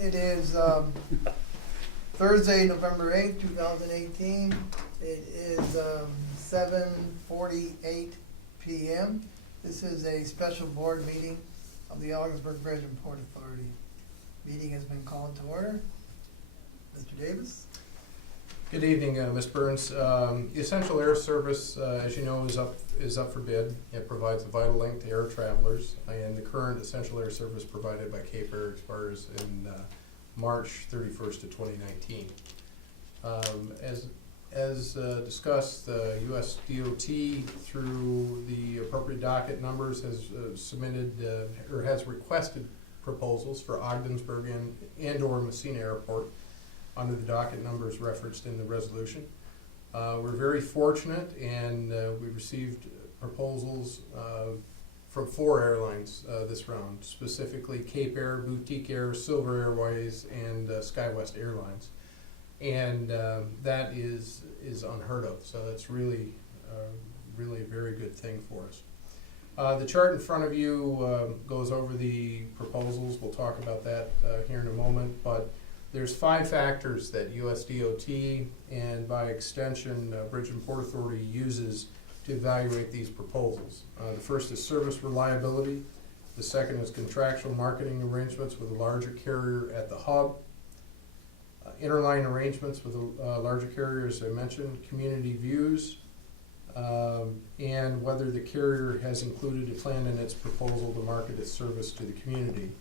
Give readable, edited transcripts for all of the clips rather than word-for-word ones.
It is Thursday, November 8th, 2018. It is 7:48 p.m. This is a special board meeting of the Augsburg Bridge and Port Authority. Meeting has been called to order. Mr. Davis? Good evening, Ms. Burns. Essential Air Service, as you know, is up for bid. It provides a vital link to air travelers, and the current Essential Air Service provided by Cape Air expires in March 31st of 2019. As discussed, the U.S. DOT, through the appropriate docket numbers, has submitted or has requested proposals for Ogdensburg and/or Messina Airport under the docket numbers referenced in the resolution. We're very fortunate, and we received proposals from 4 airlines this round, specifically Cape Air, Boutique Air, Silver Airways, and SkyWest Airlines. And that is unheard of, so that's really a very good thing for us. The chart in front of you goes over the proposals. We'll talk about that here in a moment, but there's 5 factors that US DOT and by extension Bridge and Port Authority uses to evaluate these proposals. The first is service reliability. The second is contractual marketing arrangements with a larger carrier at the hub. Interline arrangements with a larger carrier, as I mentioned, community views, and whether the carrier has included a plan in its proposal to market its service to the community.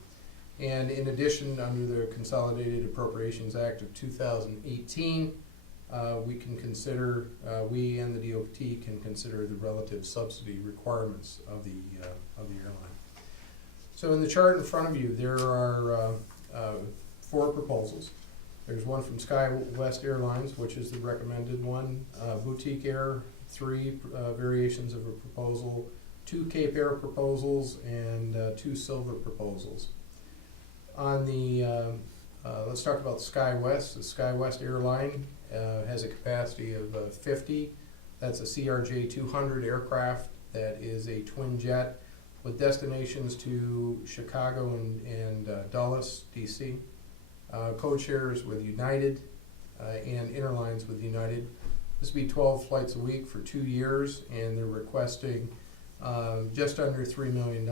And in addition, under the Consolidated Appropriations Act of 2018, we and the DOT can consider the relative subsidy requirements of the airline. So in the chart in front of you, there are 4 proposals. There's one from SkyWest Airlines, which is the recommended one, Boutique Air, 3 variations of a proposal, 2 Cape Air proposals, and 2 Silver proposals. On the, let's talk about SkyWest. The SkyWest airline has a capacity of 50. That's a CRJ 200 aircraft that is a twin jet with destinations to Chicago and Dulles, DC. Code shares with United and interlines with United. This will be 12 flights a week for 2 years, and they're requesting just under $3 million.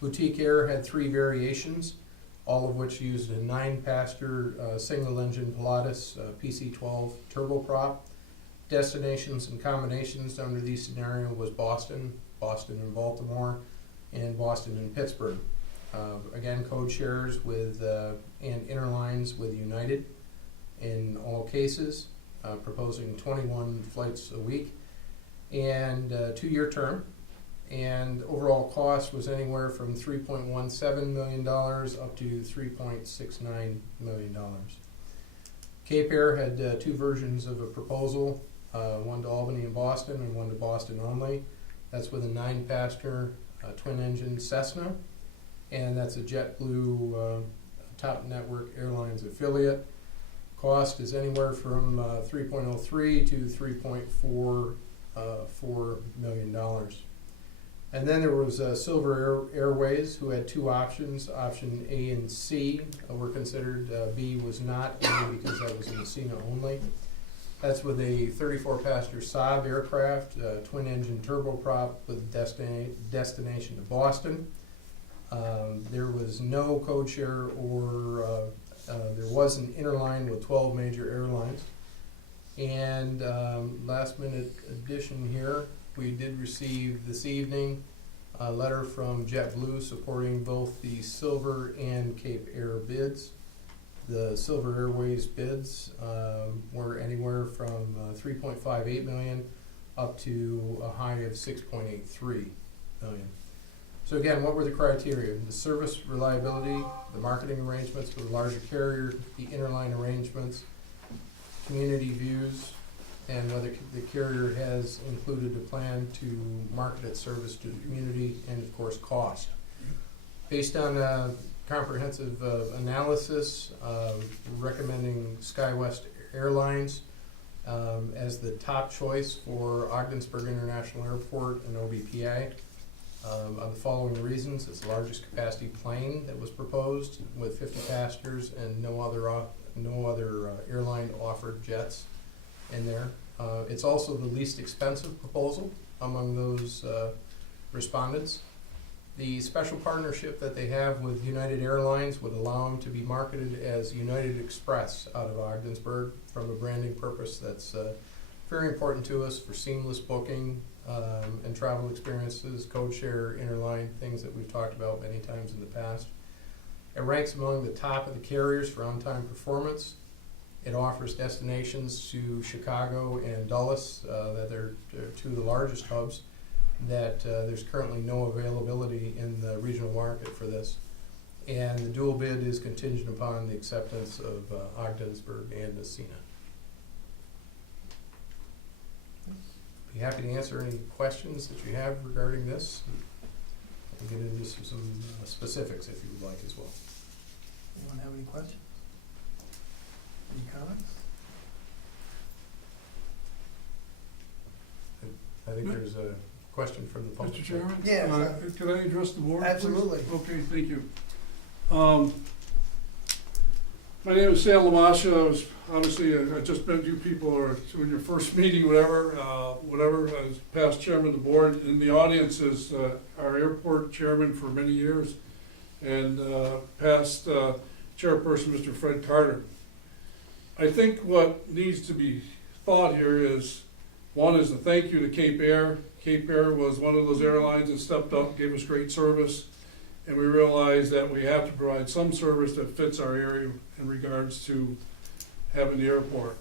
Boutique Air had 3 variations, all of which used a 9-passenger single-engine Pilatus PC-12 turboprop. Destinations and combinations under these scenarios was Boston, Boston and Baltimore, and Boston and Pittsburgh. Again, code shares with and interlines with United in all cases, proposing 21 flights a week, and 2-year term. And overall cost was anywhere from $3.17 million up to $3.69 million. Cape Air had 2 versions of a proposal, one to Albany and Boston and one to Boston only. That's with a 9-passenger twin-engine Cessna, and that's a JetBlue Top Network Airlines affiliate. Cost is anywhere from $3.03 to $3.44 million. And then there was Silver Airways, who had 2 options. Option A and C were considered. B was not, only because that was in Messina only. That's with a 34-passenger Saab aircraft, twin-engine turboprop with destination to Boston. There was no code share, or there was an interline with 12 major airlines. And last-minute addition here, we did receive this evening a letter from JetBlue supporting both the Silver and Cape Air bids. The Silver Airways bids were anywhere from $3.58 million up to a high of $6.83 million. So again, what were the criteria? The service reliability, the marketing arrangements with a larger carrier, the interline arrangements, community views, and whether the carrier has included a plan to market its service to the community, and of course cost. Based on a comprehensive analysis, recommending SkyWest Airlines as the top choice for Ogdensburg International Airport and OBPA. On the following reasons: it's the largest capacity plane that was proposed with 50 passengers, and no other airline offered jets in there. It's also the least expensive proposal among those respondents. The special partnership that they have with United Airlines would allow them to be marketed as United Express out of Ogdensburg from a branding purpose that's very important to us for seamless booking and travel experiences, code share, interline, things that we've talked about many times in the past. It ranks among the top of the carriers for on-time performance. It offers destinations to Chicago and Dulles, that they're two of the largest hubs, that there's currently no availability in the regional market for this. And the dual bid is contingent upon the acceptance of Ogdensburg and Messina. Be happy to answer any questions that you have regarding this. We'll get into some specifics if you would like as well. Anyone have any questions? Any comments? I think there's a question from the public. Mr. Chairman? Yes. Could I address the board, please? Absolutely. Okay, thank you. My name is Sam Lamasha. I just met you people, or in your first meeting, whatever, as past chairman of the board. In the audience is our airport chairman for many years, and past chairperson, Mr. Fred Carter. I think what needs to be thought here is, one is a thank you to Cape Air. Cape Air was one of those airlines that stepped up, gave us great service, and we realized that we have to provide some service that fits our area in regards to having the airport.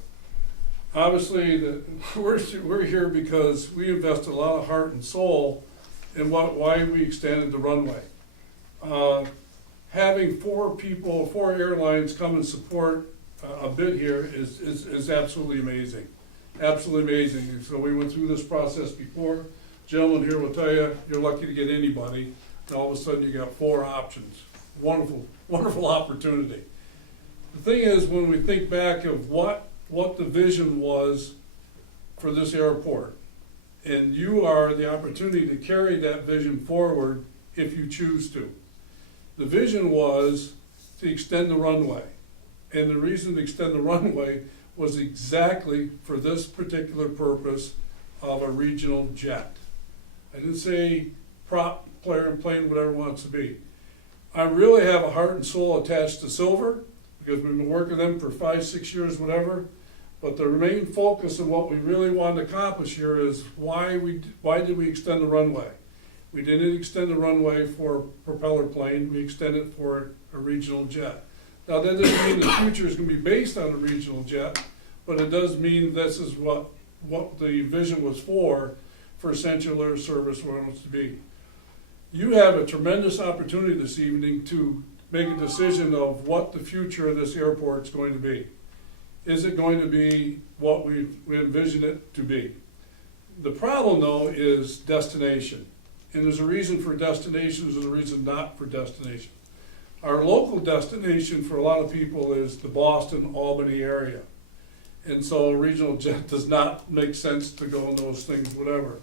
Obviously, we're here because we invested a lot of heart and soul in why we extended the runway. Having four airlines come and support a bid here is absolutely amazing. Absolutely amazing. So we went through this process before. Gentlemen here will tell you, you're lucky to get anybody. And all of a sudden you got 4 options. Wonderful, wonderful opportunity. The thing is, when we think back of what the vision was for this airport, and you are the opportunity to carry that vision forward if you choose to. The vision was to extend the runway. And the reason to extend the runway was exactly for this particular purpose of a regional jet. I didn't say prop, player, and plane, whatever it wants to be. I really have a heart and soul attached to Silver, because we've been working with them for 5-6 years, whatever. But the main focus of what we really wanted to accomplish here is why did we extend the runway? We didn't extend the runway for a propeller plane, we extended it for a regional jet. Now that doesn't mean the future is going to be based on a regional jet, but it does mean this is what the vision was for Essential Air Service where it wants to be. You have a tremendous opportunity this evening to make a decision of what the future of this airport is going to be. Is it going to be what we envision it to be? The problem, though, is destination. And there's a reason for destinations, there's a reason not for destination. Our local destination for a lot of people is the Boston, Albany area. And so a regional jet does not make sense to go in those things, whatever.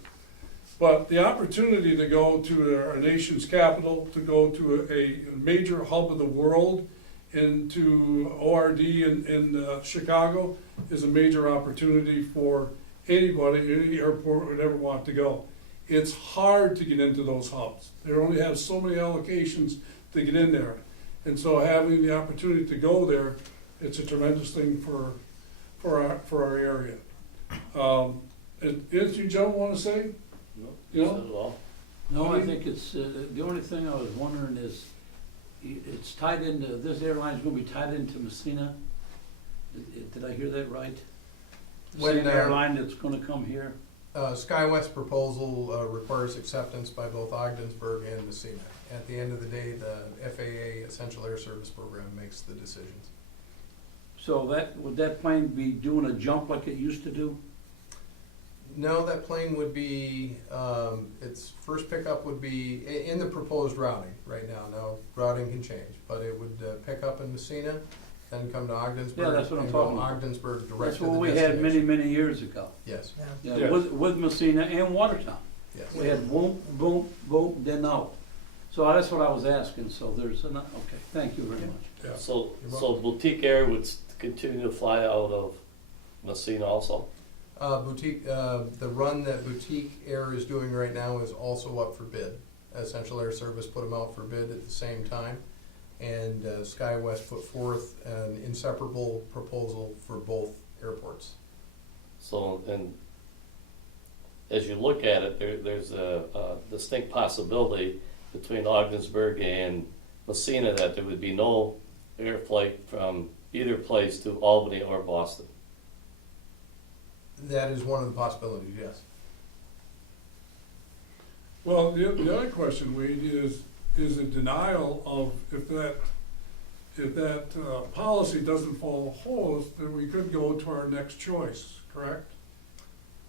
But the opportunity to go to our nation's capital, to go to a major hub of the world, and to ORD in Chicago is a major opportunity for anybody, any airport would ever want to go. It's hard to get into those hubs. They only have so many allocations to get in there. And so having the opportunity to go there, it's a tremendous thing for our area. Anything you gentlemen want to say? No, You know? said it all. No, I think it's, the only thing I was wondering is, it's tied into, this airline's gonna be tied into Messina. Did I hear that right? The When, same airline that's gonna come here? SkyWest proposal requires acceptance by both Ogdensburg and Messina. At the end of the day, the FAA Essential Air Service Program makes the decisions. So would that plane be doing a jump like it used to do? No, that plane would be, its first pickup would be in the proposed routing right now. Now, routing can change, but it would pick up in Messina, then come to Ogdensburg. Yeah, that's what I'm and go talking about. Ogdensburg direct That's to the what we had destination. many years ago. Yes. Yeah. Yeah, with Messina and Watertown. Yes. We had boom, boom, boom, then out. So that's what I was asking, so there's okay, thank you very much. Yeah. So, You're so Boutique Air would continue to fly out of Messina also? Boutique, the run that Boutique Air is doing right now is also up for bid. Essential Air Service put them out for bid at the same time, and SkyWest put forth an inseparable proposal for both airports. So, and as you look at it, there's a distinct possibility between Ogdensburg and Messina that there would be no air flight from either place to Albany or Boston. That is one of the possibilities, yes. Well, the other question, Wade, is a denial of if that policy doesn't follow holes, then we could go to our next choice, correct?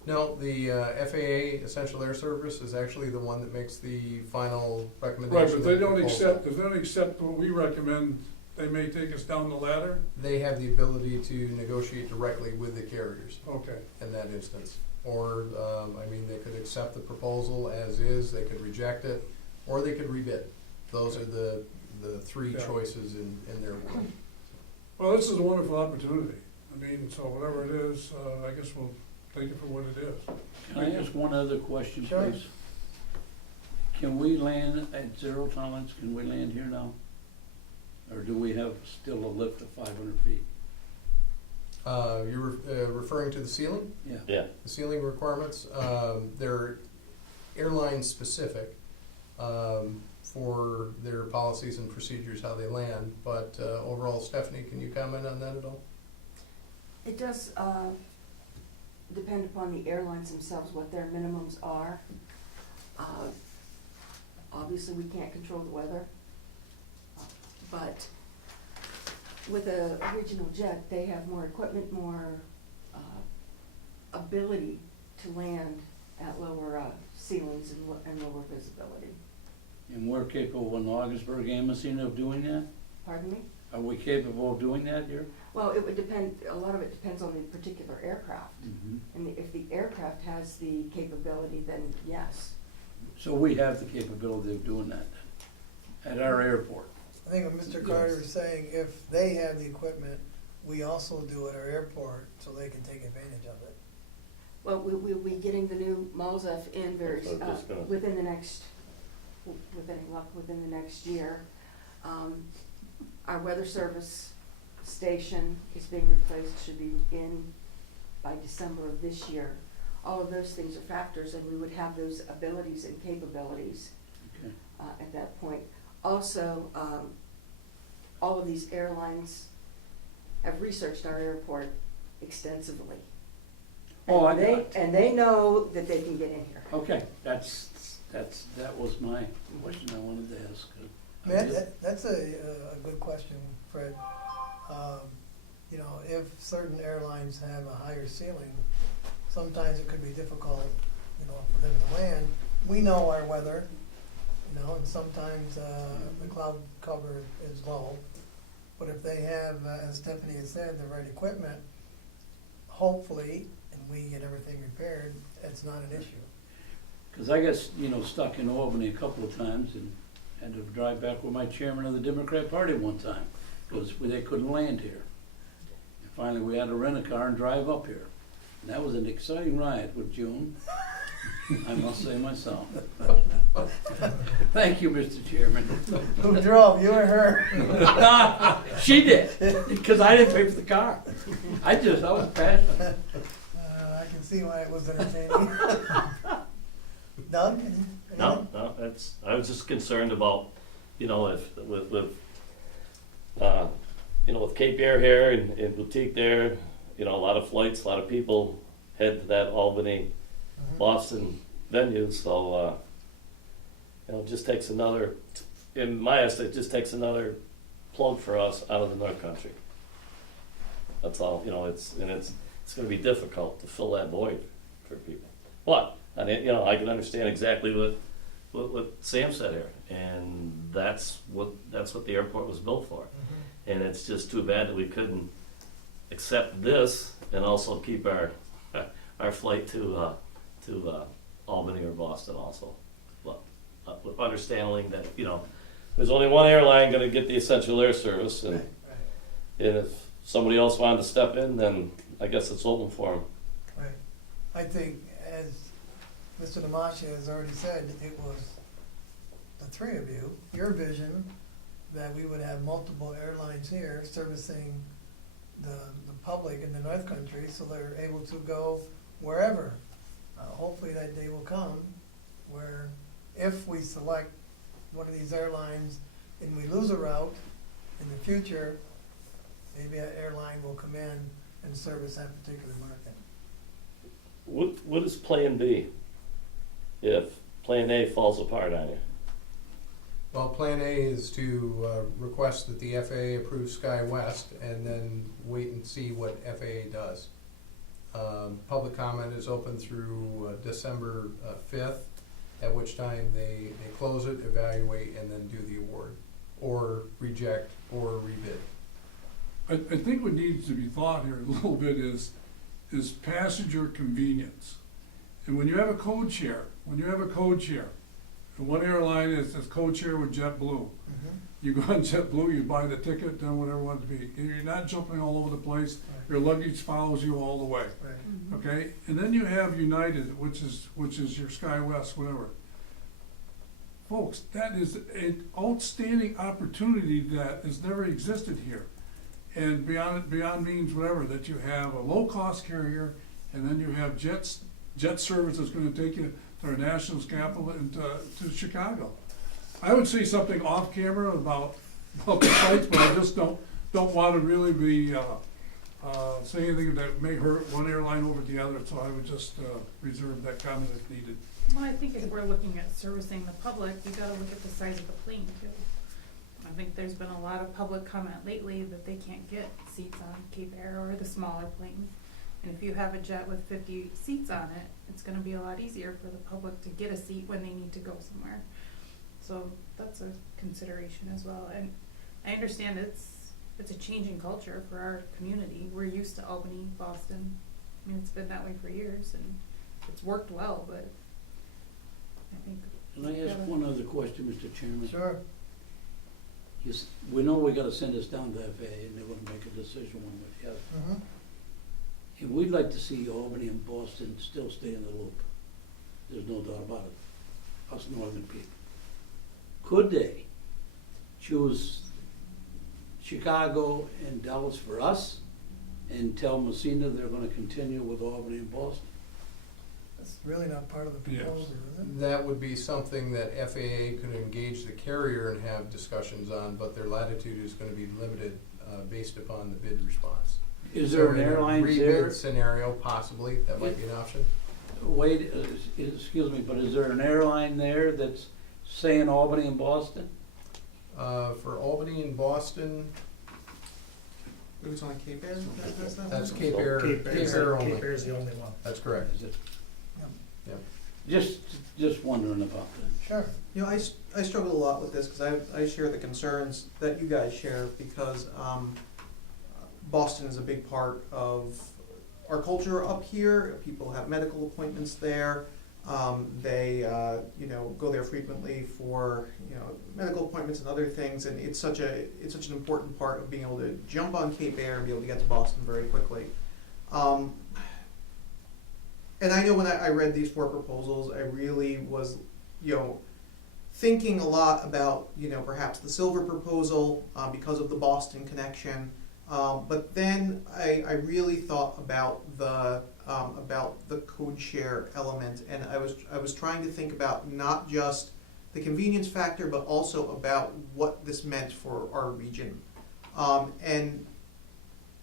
No, the FAA Essential Air Service is actually the one that makes the final recommendation. Right, but they of the don't proposal. accept, if they don't accept what we recommend, they may take us down the ladder? They have the ability to negotiate directly with the carriers Okay, in that instance. Or, I mean, they could accept the proposal as is, they could reject it, or they could rebid. Those are the three Yeah. choices in their world. well, this is a wonderful opportunity. I mean, so whatever it is, I guess we'll take it for what it is. Can I ask one other question, Sure. please? Can we land at zero tolerance? Can we land here now? Or do we have still a lift of 500 feet? You're referring to the ceiling? Yeah. Yeah, The ceiling requirements, they're airline specific for their policies and procedures, how they land. But overall, Stephanie, can you comment on that at all? It does depend upon the airlines themselves, what their minimums are. Obviously, we can't control the weather, but with a regional jet, they have more equipment, more ability to land at lower ceilings and lower visibility. And we're capable in Augsburg and Messina of doing that? Pardon me? Are we capable of doing that here? Well, it would depend, a lot of it depends on the particular aircraft. And if the aircraft has the capability, then yes. So we have the capability of doing that at our airport. I think what Mr. Carter is saying, if they have the equipment, we also do at our airport, so they can take advantage of it. Well, we'll be getting the new Malzef in very, That's what I was just gonna- within the next, with any luck, within the next year. Our weather service station is being replaced, should be in by December of this year. All of those things are factors, and we would have those abilities and capabilities Okay. at that point. Also, all of these airlines have researched our airport extensively. Oh, And they know that they can get in here. Okay, that was my question I wanted to ask. Man, that's a good question, Fred. You know, if certain airlines have a higher ceiling, sometimes it could be difficult, you know, for them to land. We know our weather, you know, and sometimes the cloud cover is low. But if they have, as Stephanie has said, the right equipment, hopefully, and we get everything repaired, it's not an issue. Because I got, stuck in Albany a couple of times and had to drive back with my chairman of the Democrat Party one time, because they couldn't land here. And finally, we had to rent a car and drive up here. And that was an exciting ride with June, I must say myself. Thank you, Mr. Chairman. Who drove, you or her? She did, because I didn't pay for the car. I was passionate. I can see why it was entertaining. Doug? no, I was just concerned about, if, with Cape Air here and Boutique there, a lot of flights, a lot of people head to that Albany, Boston venue, so, it just takes another, in my estimate, it just takes another plug for us out of the North Country. That's all, it's gonna be difficult to fill that void for people. But, I can understand exactly what Sam said here, and that's what the airport was built for. And it's just too bad that we couldn't accept this and also keep our flight to Albany or Boston also. But with understanding that, there's only one airline gonna get the essential air service, Right, and, right, and if somebody else wanted to step in, then I guess it's open for them. right. I think, as Mr. Demacia has already said, it was the three of you, your vision, that we would have multiple airlines here servicing the public in the North Country, so they're able to go wherever. Hopefully that day will come, where if we select one of these airlines and we lose a route in the future, maybe an airline will come in and service that particular market. What is Plan B if Plan A falls apart on you? Well, Plan A is to request that the FAA approve SkyWest and then wait and see what FAA does. Public comment is open through December 5th, at which time they close it, evaluate, and then do the award, or reject, or rebid. I think what needs to be thought here a little bit is passenger convenience. And when you have a code share, and one airline is code share with JetBlue, you go on JetBlue, you buy the ticket, then whatever it wants to be. You're not jumping all over the place, your luggage follows you all the way, Right. okay? And then you have United, which is your SkyWest, whatever. Folks, that is an outstanding opportunity that has never existed here. And beyond means whatever, that you have a low-cost carrier, and then you have jet service that's gonna take you to our national capital and to Chicago. I would say something off camera about the flights, but I just don't wanna really be, say anything that may hurt one airline over the other, so I would just, reserve that comment if needed. Well, I think if we're looking at servicing the public, you gotta look at the size of the plane too. I think there's been a lot of public comment lately that they can't get seats on Cape Air or the smaller planes. And if you have a jet with 50 seats on it, it's gonna be a lot easier for the public to get a seat when they need to go somewhere. So that's a consideration as well. And I understand it's a changing culture for our community. We're used to Albany, Boston. I mean, it's been that way for years and it's worked well, but I think. Can I ask one other question, Mr. Chairman? Sure. We know we gotta send this down to FAA and they're gonna make a decision one way or the other. Mhm. And we'd like to see Albany and Boston still stay in the loop. There's no doubt about it, us northern people. Could they choose Chicago and Dallas for us and tell Messina they're gonna continue with Albany and Boston? That's really not part of the Yes. proposal, is it? That would be something that FAA could engage the carrier and have discussions on, but their latitude is gonna be limited based upon the bid response. Is there an So in a airline rebid there? scenario, possibly, that might be an option. Wait, excuse me, but is there an airline there that's saying Albany and Boston? For Albany and Boston, It was on Cape Air, that's that that's one? Cape Air, Cape Air only. Cape Air's the only one. That's correct. Is it? Yep. Yep. Just wondering about that. Sure. You know, I struggle a lot with this because I share the concerns that you guys share because Boston is a big part of our culture up here. People have medical appointments there. They go there frequently for medical appointments and other things, and it's such an important part of being able to jump on Cape Air and be able to get to Boston very quickly. And I know when I read these four proposals, I really was, thinking a lot about, perhaps the silver proposal because of the Boston connection. But then I really thought about the code share element, and I was trying to think about not just the convenience factor, but also about what this meant for our region. And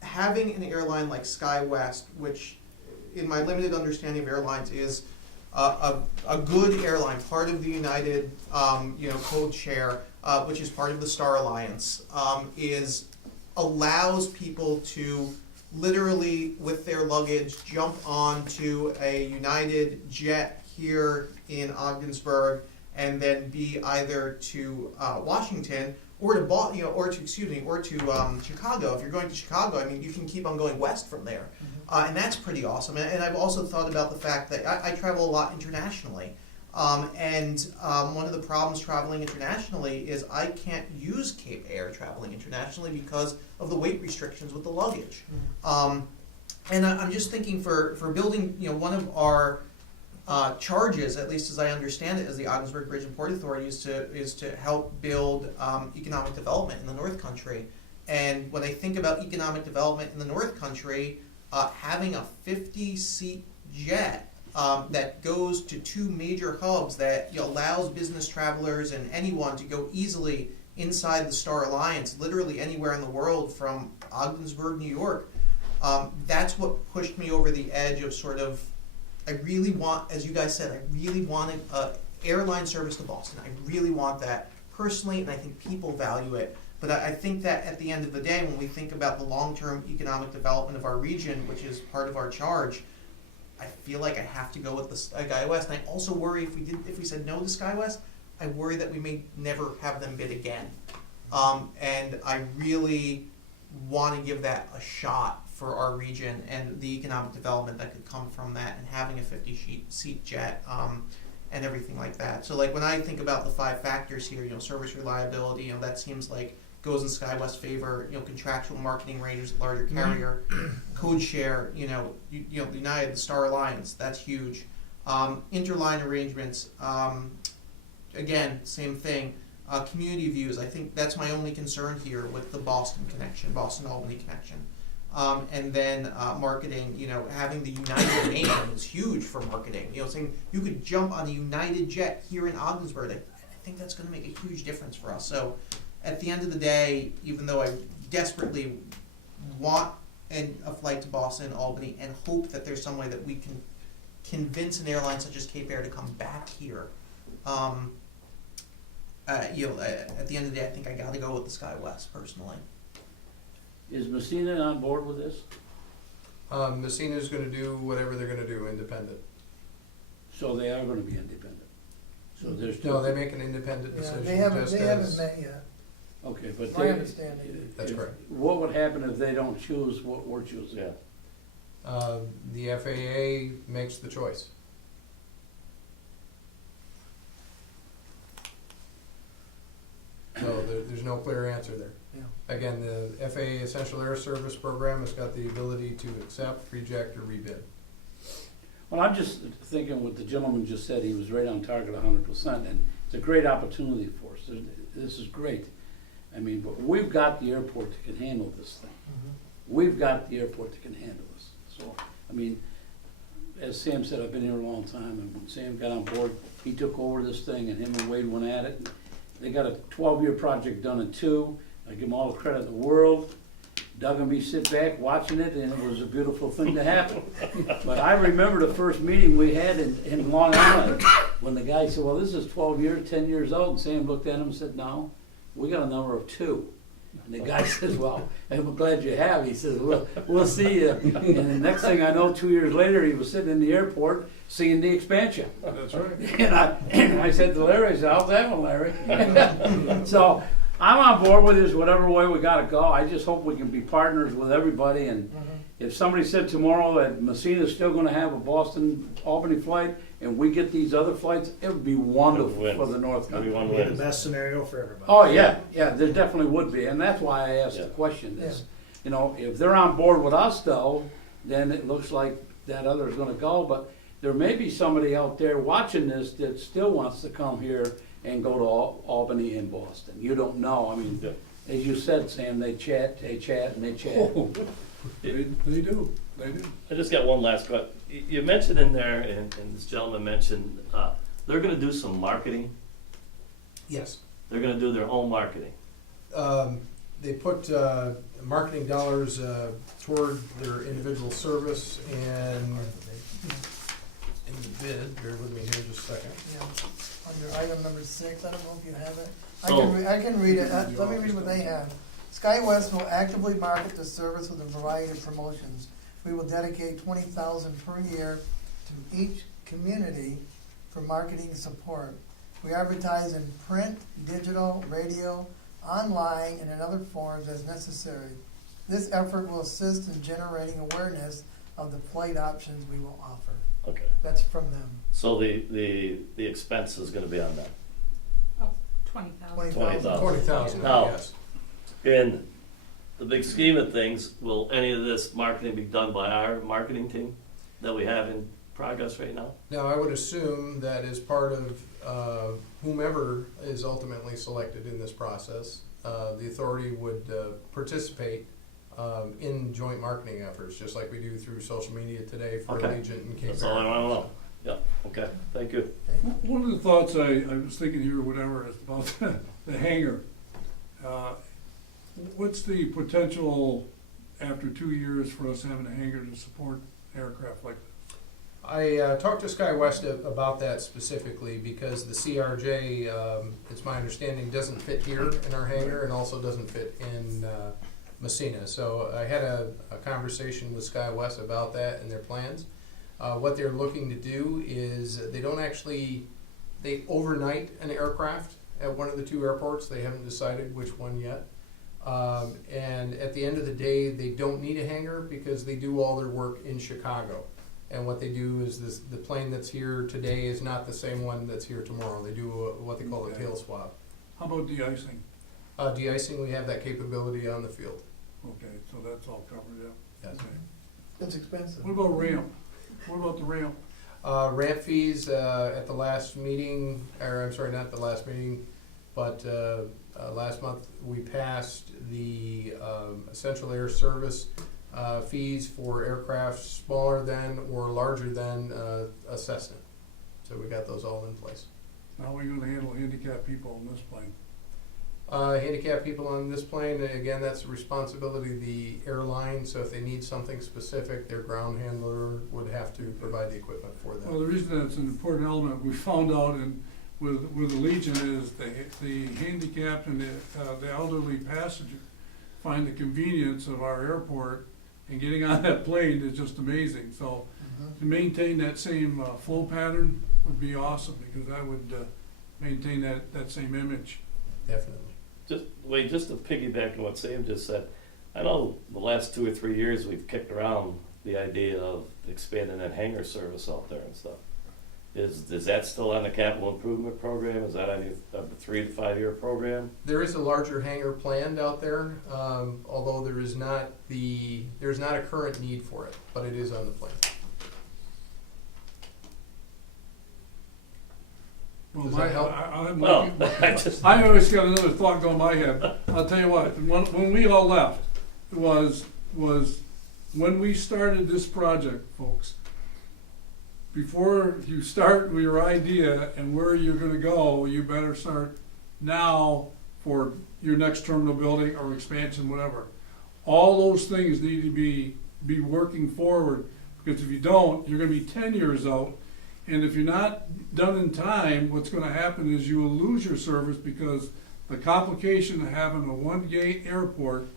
having an airline like SkyWest, which in my limited understanding of airlines is a good airline, part of the United, code share, which is part of the Star Alliance, allows people to literally, with their luggage, jump onto a United jet here in Ogdensburg and then B, either to Washington or to Chicago. If you're going to Chicago, I mean, you can keep on going west from there, and that's pretty awesome. And I've also thought about the fact that I travel a lot internationally, and one of the problems traveling internationally is I can't use Cape Air traveling internationally because of the weight restrictions with the luggage. And I'm just thinking for building, one of our charges, at least as I understand it, as the Ogdensburg Bridge and Port Authority, is to help build economic development in the North Country. And when I think about economic development in the North Country, having a 50-seat jet that goes to two major hubs that allows business travelers and anyone to go easily inside the Star Alliance, literally anywhere in the world from Ogdensburg, New York. That's what pushed me over the edge of sort of, I really want, as you guys said, I really wanted airline service to Boston. I really want that personally, and I think people value it. But I think that at the end of the day, when we think about the long-term economic development of our region, which is part of our charge, I feel like I have to go with the SkyWest. And I also worry if we said no to SkyWest, I worry that we may never have them bid again. And I really want to give that a shot for our region and the economic development that could come from that, and having a 50-seat jet and everything like that. So like when I think about the 5 factors here, service reliability, that seems like goes in SkyWest's favor. Contractual marketing ranges, larger carrier, code share. United, the Star Alliance, that's huge. Interline arrangements, again, same thing. Community views, I think that's my only concern here with the Boston connection, Boston-Albany connection. And then marketing, having the United name is huge for marketing. Saying you could jump on a United jet here in Ogdensburg, I think that's going to make a huge difference for us. So at the end of the day, even though I desperately want a flight to Boston, Albany, and hope that there's some way that we can convince an airline such as Cape Air to come back here, at the end of the day, I think I got to go with the SkyWest personally. Is Messina on board with this? Messina's going to do whatever they're going to do, independent. So they are gonna be independent? So there's two. No, they make an independent Yeah, decision. they haven't just met as, yet. Okay, but My they. understanding. That's if- correct. What would happen if they don't choose what we're choosing? Yeah. The FAA makes the choice. So there's no clear answer there. Yeah. Again, the FAA Essential Air Service Program has got the ability to accept, reject, or rebid. Well, I'm just thinking what the gentleman just said, he was right on target 100%, and it's a great opportunity for us. This is great. I mean, but we've got the airport that can handle this thing. We've got the airport that can handle this. So, I mean, as Sam said, I've been here a long time, and when Sam got on board, he took over this thing, and him and Wade went at it. They got a 12-year project done in 2. I give them all the credit in the world. Doug and me sit back watching it, and it was a beautiful thing to happen. But I remember the first meeting we had in Long Island, when the guy said, well, this is 12 years, 10 years old, and Sam looked at him and said, no, we got a number of 2. And the guy says, well, I'm glad you have. He says, we'll see you. And the next thing I know, 2 years later, he was sitting in the airport seeing the expansion. That's right. And I said to Larry, I said, how's that one, Larry? So I'm on board with this, whatever way we gotta go. I just hope we can be partners with everybody. And if somebody said tomorrow that Messina's still gonna have a Boston-Albany flight, and we get these other flights, it would be wonderful for the North Country. Everyone Be the wins. best scenario for everybody. Oh, yeah, there definitely would be, and that's why I asked the Yeah. question. Is, if they're on board with us though, then it looks like that other's gonna go, but there may be somebody out there watching this that still wants to come here and go to Albany and Boston. You don't know, I mean, as you said, Sam, they chat, and they chat. Oh, they do. I just got one last question. You mentioned in there, and this gentleman mentioned, they're gonna do some marketing. Yes. They're gonna do their own marketing. They put marketing dollars toward their individual service, and in the bid, bear with me here just a second. Yeah, under item number 6, I don't know if you have it. Oh. I can read it, let me read what they have. SkyWest will actively market the service with a variety of promotions. We will dedicate $20,000 per year to each community for marketing support. We advertise in print, digital, radio, online, and in other forms as necessary. This effort will assist in generating awareness of the flight options we will offer. Okay, That's from them. so the expense is gonna be on them. $20,000. 20,000. 20,000, Now- yes. In the big scheme of things, will any of this marketing be done by our marketing team that we have in progress right now? Now, I would assume that as part of whomever is ultimately selected in this process, the authority would participate in joint marketing efforts, just like we do through social media today for Okay. Allegiant and Cape That's all I Air. wanna know. Yeah, okay, thank you. One of the thoughts I was thinking here, whatever, is about the hangar. What's the potential after 2 years for us having a hangar to support aircraft like this? I talked to SkyWest about that specifically because the CRJ, it's my understanding, doesn't fit here in our hangar and also doesn't fit in Messina. So I had a conversation with SkyWest about that and their plans. What they're looking to do is they overnight an aircraft at one of the two airports. They haven't decided which one yet. And at the end of the day, they don't need a hangar because they do all their work in Chicago. And what they do is the plane that's here today is not the same one that's here tomorrow. They do what they call a tail swap. How about de-icing? De-icing, we have that capability on the field. Okay, so that's all covered, yeah. Yes. Okay. It's expensive. What about ramp? What about the ramp? Ramp fees at the last meeting, or I'm sorry, not the last meeting, but last month we passed the Essential Air Service fees for aircraft smaller than or larger than a Cessna. So we got those all in place. How are we gonna handle handicapped people on this plane? Handicapped people on this plane, again, that's the responsibility of the airline, so if they need something specific, their ground handler would have to provide the equipment for them. Well, the reason that's an important element, we found out with the Legion is the handicapped and the elderly passenger find the convenience of our airport, and getting on that plane is just amazing. So to maintain that same flow pattern would be awesome, because that would maintain that same image. Definitely. Just to piggyback on what Sam just said, I know the last 2 or 3 years we've kicked around the idea of expanding that hangar service out there and stuff. Is that still on the capital improvement program? Is that on the 3 to 5 year program? There is a larger hangar planned out there, although there's not a current need for it, but it is on the plan. Well, Does that help? I always got another thought going in my head. I'll tell you what, when we all left, was when we started this project, folks, before you start with your idea and where you're gonna go, you better start now for your next terminal building or expansion, whatever. All those things need to be working forward, because if you don't, you're gonna be 10 years out. And if you're not done in time, what's gonna happen is you will lose your service, because the complication of having a one-gate airport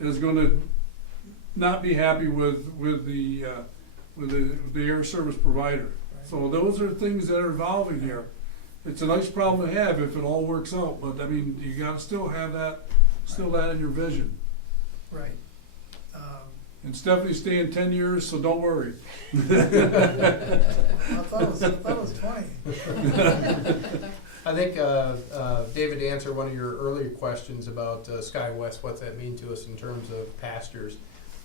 is gonna not be happy with the air service provider. So those are things that are evolving here. It's a nice problem to have if it all works out, but I mean, you gotta still have that in your vision. Right. And Stephanie's staying 10 years, so don't worry. I thought it was 20. I think, David, to answer one of your earlier questions about SkyWest, what's that mean to us in terms of passengers?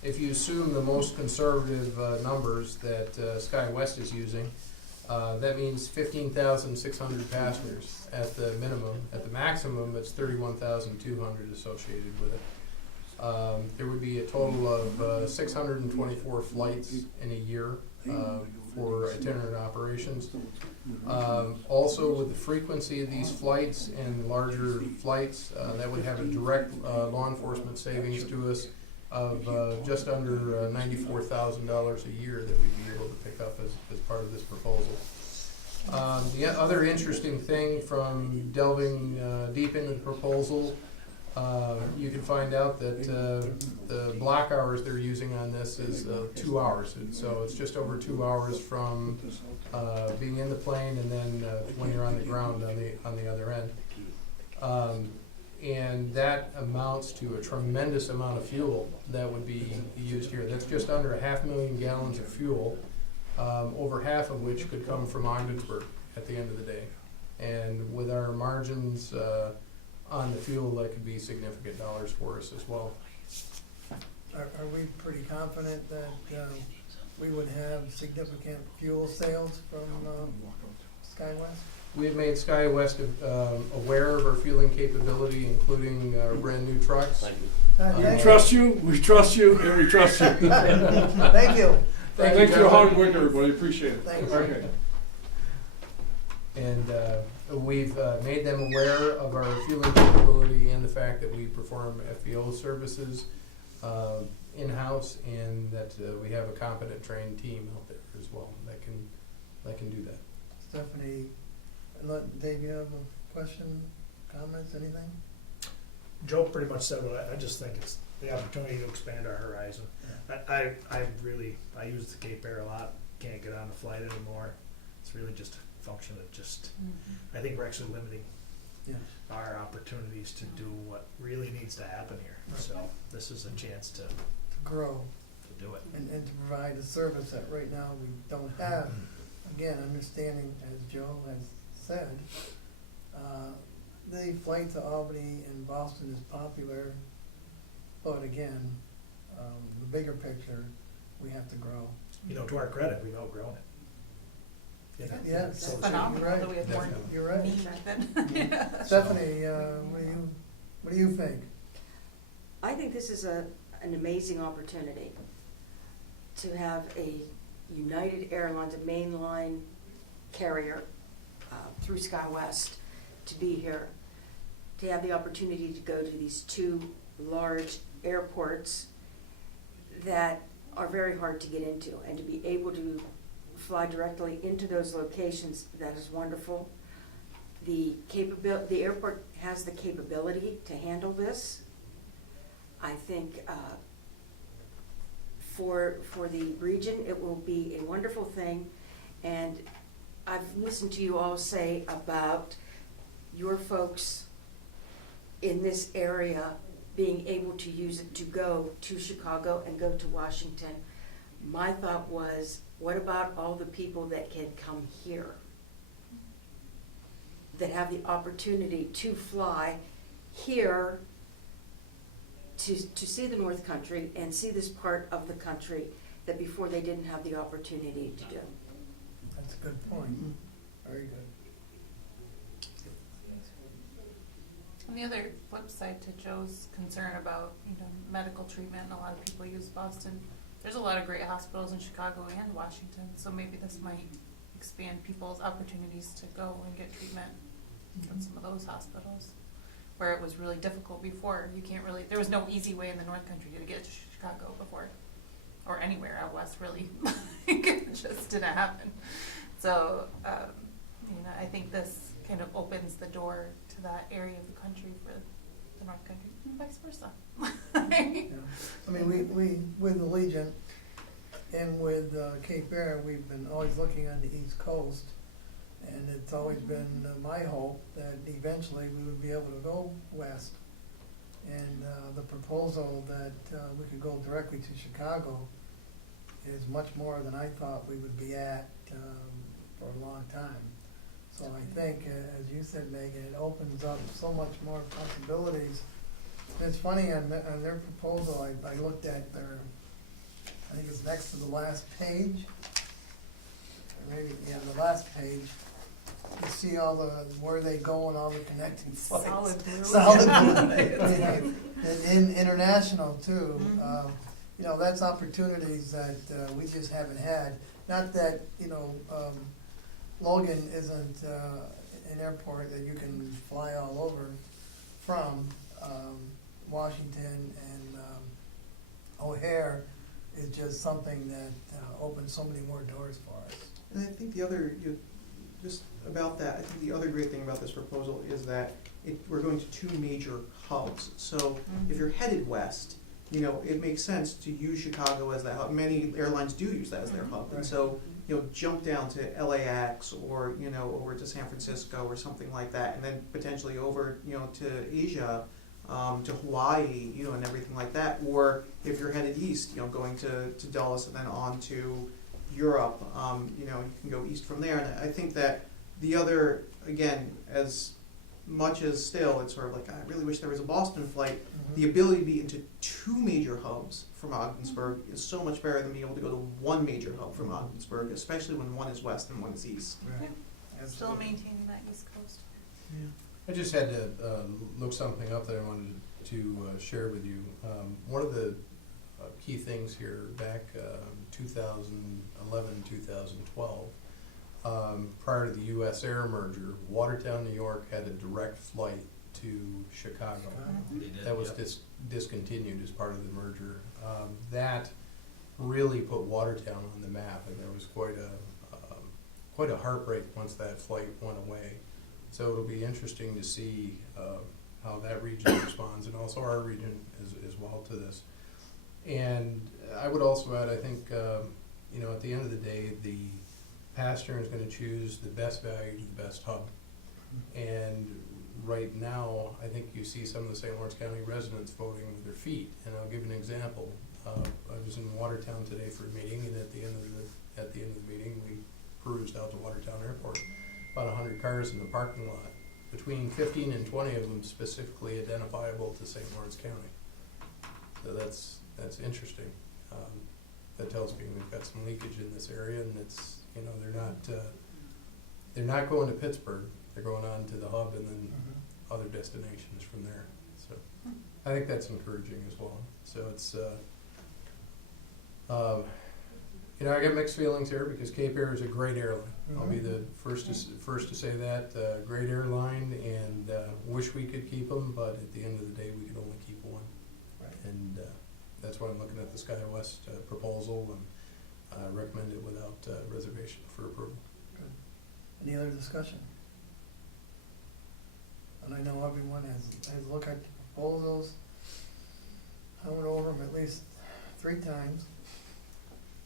If you assume the most conservative numbers that SkyWest is using, that means 15,600 passengers at the minimum. At the maximum, it's 31,200 associated with it. There would be a total of 624 flights in a year for itinerant operations. Also, with the frequency of these flights and larger flights, that would have a direct law enforcement savings to us of just under $94,000 a year that we'd be able to pick up as part of this proposal. The other interesting thing from delving deep into the proposal, you can find out that the block hours they're using on this is 2 hours. And so it's just over 2 hours from being in the plane and then when you're on the ground on the other end. And that amounts to a tremendous amount of fuel that would be used here. That's just under 500,000 gallons of fuel, over half of which could come from Ogdensburg at the end of the day. And with our margins on the fuel, that could be significant dollars for us as well. Are we pretty confident that we would have significant fuel sales from SkyWest? We have made SkyWest aware of our fueling capability, including brand new trucks. Thank you. We Thank trust you, we trust you, and we trust you. you. Thank you. Thanks for your hard work, everybody, appreciate it. Thank you. Okay. And we've made them aware of our fueling capability and the fact that we perform FBO services in-house, and that we have a competent, trained team out there as well that can do that. Stephanie, Dave, you have a question, comments, anything? Joe pretty much said what I just think it's the opportunity to expand our horizon. I use the Cape Air a lot, can't get on the flight anymore. It's really just a function of just, I think we're actually limiting Yeah. our opportunities to do what really needs to happen here. So this is a chance to Grow do it. and to provide a service that right now we don't have. Again, understanding, as Joe has said, the flight to Albany and Boston is popular, but again, the bigger picture, we have to grow. You know, to our credit, we've outgrown it. You know? Yeah, So you're Phenomenal right. that we have more Definitely. You're right. need than. Stephanie, what do you think? I think this is an amazing opportunity to have a United Airlines, a mainline carrier through SkyWest, to be here, to have the opportunity to go to these two large airports that are very hard to get into, and to be able to fly directly into those locations, that is wonderful. The airport has the capability to handle this. I think for the region, it will be a wonderful thing. And I've listened to you all say about your folks in this area being able to use it to go to Chicago and go to Washington. My thought was, what about all the people that can come here, that have the opportunity to fly here to see the North Country and see this part of the country that before they didn't have the opportunity to do? That's a good point. Very good. On the other flip side to Joe's concern about, medical treatment, and a lot of people use Boston, there's a lot of great hospitals in Chicago and Washington, so maybe this might expand people's opportunities to go and get treatment from some of those hospitals, where it was really difficult before. There was no easy way in the North Country to get to Chicago before, or anywhere out west, really. It just didn't happen. So, I think this kind of opens the door to that area of the country for the North Country, and vice versa. Yeah. I mean, we with the Legion and with Cape Air, we've been always looking on the East Coast, and it's always been my hope that eventually we would be able to go west. And the proposal that we could go directly to Chicago is much more than I thought we would be at for a long time. So I think, as you said, Megan, it opens up so much more possibilities. And it's funny, on their proposal, I looked at their, I think it's next to the last page, or maybe, yeah, the last page. You see all where they go and all the connecting flights. Solid blue. Solid blue. In international too. That's opportunities that we just haven't had. Not that, Logan isn't an airport that you can fly all over from. Washington and O'Hare is just something that opens so many more doors for us. And I think the other great thing about this proposal is that we're going to two major hubs. So if you're headed west, it makes sense to use Chicago as that hub. Many airlines do use that as their hub. And so jump down to LAX or, over to San Francisco or something like that, and then potentially over, to Asia, to Hawaii, and everything like that. Or if you're headed east, going to Dulles and then on to Europe, you can go east from there. And I think that the other, again, as much as still, it's sort of like, I really wish there was a Boston flight, the ability to be into two major hubs from Ogdensburg is so much better than being able to go to one major hub from Ogdensburg, especially when one is west and one is east. Right. Still Absolutely. maintaining that East Coast. I just had to look something up that I wanted to share with you. One of the key things here back 2011, 2012, prior to the U.S. Air merger, Watertown, New York had a direct flight to Chicago. That was discontinued as part of the merger. That really put Watertown on the map, and there was quite a heartbreak once that flight went away. So it'll be interesting to see how that region responds, and also our region as well to this. And I would also add, I think, at the end of the day, the passenger is going to choose the best value to the best hub. And right now, I think you see some of the St. Lawrence County residents voting with their feet. And I'll give an example. I was in Watertown today for a meeting, and at the end of the meeting, we cruised out to Watertown Airport. About 100 cars in the parking lot. Between 15 and 20 of them specifically identifiable to St. Lawrence County. So that's interesting. That tells me we've got some leakage in this area, and it's they're not going to Pittsburgh. They're going on to the hub and then other destinations from there. So I think that's encouraging as well. So it's I get mixed feelings here because Cape Air is a great airline. I'll be the first to say that. Great airline, and wish we could keep them, but at the end of the day, we could only keep one. Right. And that's why I'm looking at the SkyWest proposal and recommend it without reservation for approval. Any other discussion? And I know everyone has looked at the proposals. I went over them at least 3 times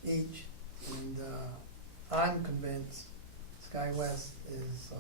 each, and I'm convinced SkyWest is